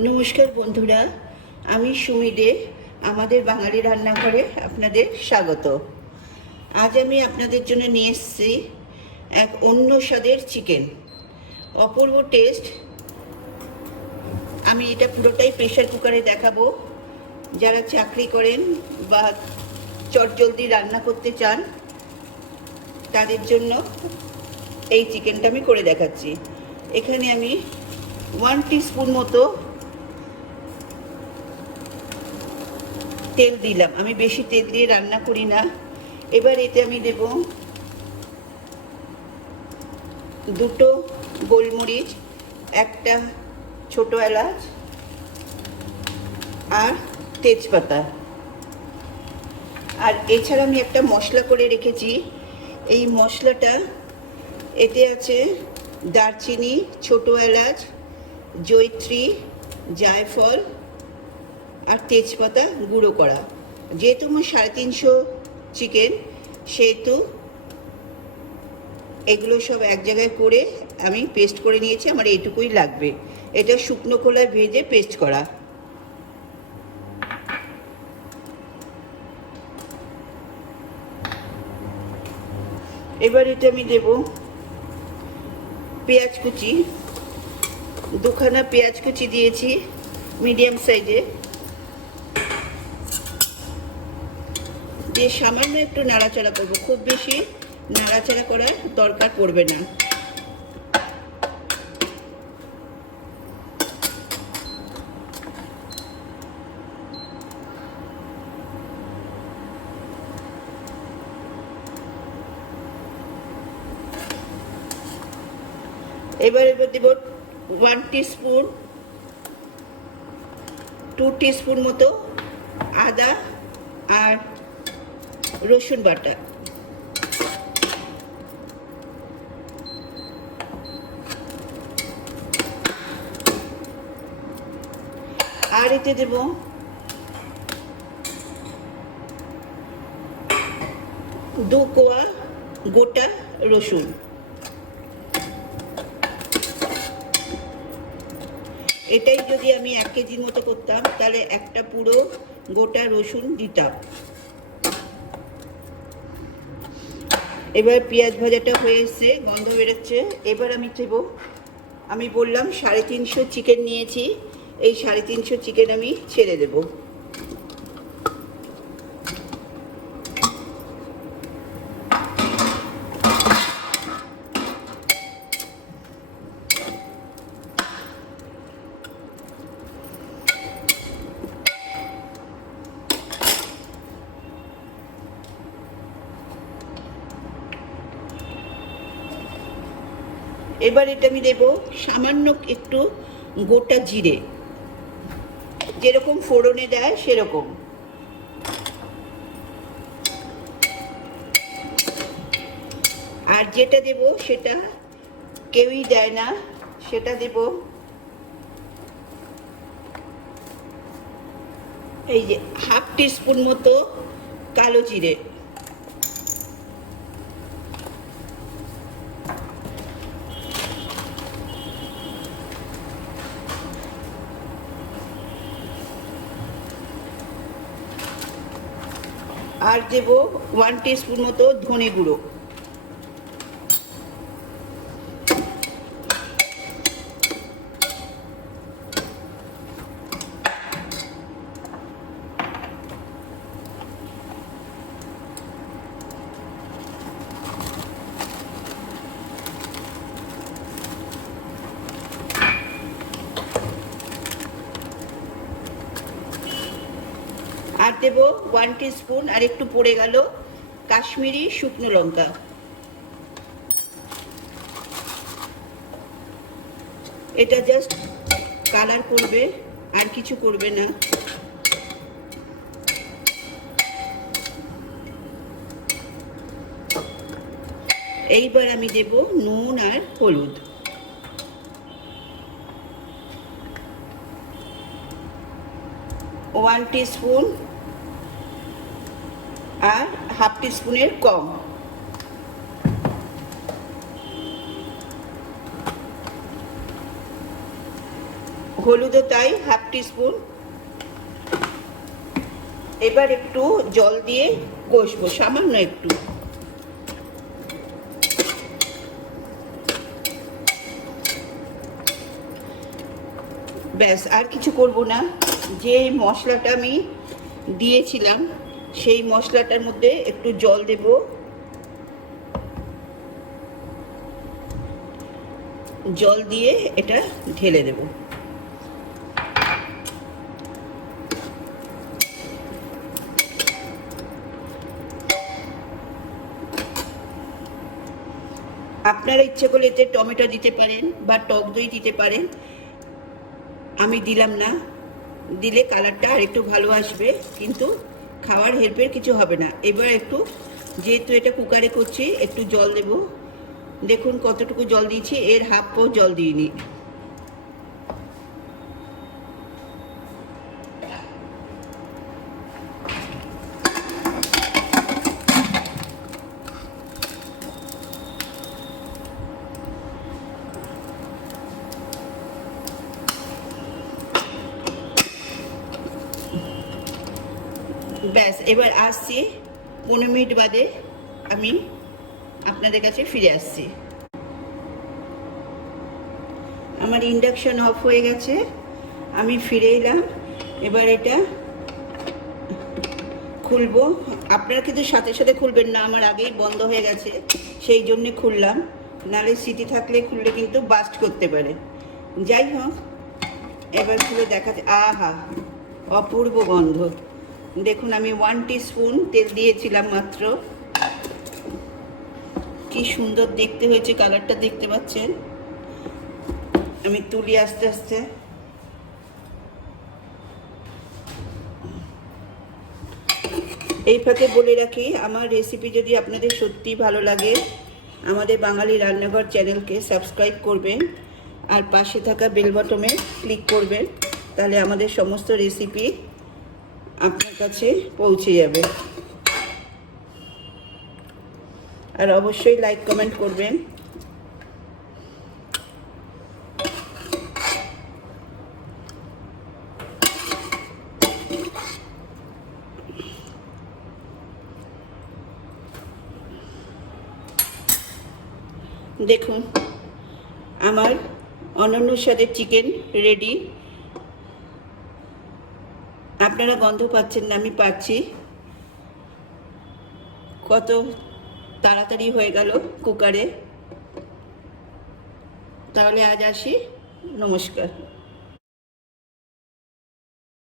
নমস্কার বন্ধুরা, আমি সুমি দে। আমাদের বাঙালি রান্নাঘরে আপনাদের স্বাগত। আজ আমি আপনাদের জন্য নিয়ে এসেছি এক অন্য স্বাদের চিকেন, অপূর্ব টেস্ট। আমি এটা পুরোটাই প্রেশার কুকারে দেখাবো। যারা চাকরি করেন বা চটজলদি রান্না করতে চান তাদের জন্য এই চিকেনটা আমি করে দেখাচ্ছি। এখানে আমি 1 টিস্পুন মতো তেল দিলাম। আমি বেশি তেল দিয়ে রান্না করি না। এবার এতে আমি দেব 2টো গোলমরিচ, একটা ছোট এলাচ আর তেজপাতা। আর এছাড়া আমি একটা মশলা করে রেখেছি। এই মশলাটা এতে আছে দারচিনি, ছোট এলাচ, জয়িত্রী, জায়ফল আর তেজপাতা গুঁড়ো করা। যেহেতু আমার 350 চিকেন, সেহেতু এগুলো সব এক জায়গায় করে আমি পেস্ট করে নিয়েছি। আমার এইটুকুই লাগবে। এটা শুকনো খোলায় ভেজে পেস্ট করা। এবার এটা আমি দেব পেঁয়াজ কুচি। 2খানা পেঁয়াজ কুচি দিয়েছি মিডিয়াম সাইজে। দিয়ে সামান্য একটু নাড়াচাড়া করবো, খুব বেশি নাড়াচাড়া করার দরকার পড়বে না। এবার দেব 1 টিস্পুন 2 টিস্পুন মতো আদা আর রসুন বাটা। আর এতে দেব 2 কোয়া গোটা রসুন। এটাই যদি আমি 1 কেজির মতো করতাম তাহলে একটা পুরো গোটা রসুন দিতাম। এবার পেঁয়াজ ভাজাটা হয়ে এসছে, গন্ধ বেরোচ্ছে। এবার আমি দেবো, আমি বললাম 350 চিকেন নিয়েছি, এই 350 চিকেন আমি ছেড়ে দেব। এবার এটা আমি দেব সামান্য একটু গোটা জিরে, যেরকম ফোড়নে দেয় সেরকম। আর যেটা দেব সেটা কেউই দেয় না, সেটা দেব এই যে 1/2 টিস্পুন মতো কালো জিরে। আর দেব 1 টিস্পুন মতো ধনে গুঁড়ো। আর দেব 1 টিস্পুন, আর একটু পড়ে গেল, কাশ্মীরি শুকনো লঙ্কা। এটা জাস্ট কালার করবে, আর কিছু করবে না। এইবার আমি দেব নুন আর হলুদ। ওয়ান টিস্পুন আর 1/2 টিস্পুনের কম। হলুদও তাই, হাফ টিস্পুন। এবার একটু জল দিয়ে কষবো, সামান্য একটু। ব্যাস, আর কিছু করব না। যে মশলাটা আমি দিয়েছিলাম সেই মশলাটার মধ্যে একটু জল দেব, জল দিয়ে এটা ঢেলে দেব। আপনারা ইচ্ছে করলে এতে টমেটো দিতে পারেন বা টক দই দিতে পারেন, আমি দিলাম না। দিলে কালারটা আর একটু ভালো আসবে, কিন্তু খাওয়ার হেল্পের কিছু হবে না। এবার একটু, যেহেতু এটা কুকারে করছি, একটু জল দেব। দেখুন কতটুকু জল দিয়েছি, এর হাফও জল দিইনি। ব্যাস, এবার আসছি 15 মিনিট বাদে আমি আপনাদের কাছে ফিরে আসছি। আমার ইন্ডাকশন অফ হয়ে গেছে, আমি ফিরে এলাম। এবার এটা খুলবো। আপনারা কিন্তু সাথে সাথে খুলবেন না, আমার আগেই বন্ধ হয়ে গেছে, সেই জন্যে খুললাম। নালে সিটি থাকলে খুললে কিন্তু বাস্ট করতে পারে। যাই হোক, এবার খুলে দেখাতে, আহা অপূর্ব গন্ধ। দেখুন আমি 1 টিস্পুন তেল দিয়েছিলাম মাত্র। কি সুন্দর দেখতে হয়েছে, কালারটা দেখতে পাচ্ছেন। আমি তুলি আস্তে আস্তে। এই ফাঁকে বলে রাখি, আমার রেসিপি যদি আপনাদের সত্যি ভালো লাগে, আমাদের বাঙালি রান্নাঘর চ্যানেলকে সাবস্ক্রাইব করবেন আর পাশে থাকা বেল বাটনে ক্লিক করবেন, তাহলে আমাদের সমস্ত রেসিপি আপনার কাছে পৌঁছে যাবে। আর অবশ্যই লাইক কমেন্ট করবেন। দেখুন আমার অনন্য স্বাদের চিকেন রেডি। আপনারা গন্ধ পাচ্ছেন না, আমি পাচ্ছি। কত তাড়াতাড়ি হয়ে গেল কুকারে। তাহলে আজ আসি, নমস্কার।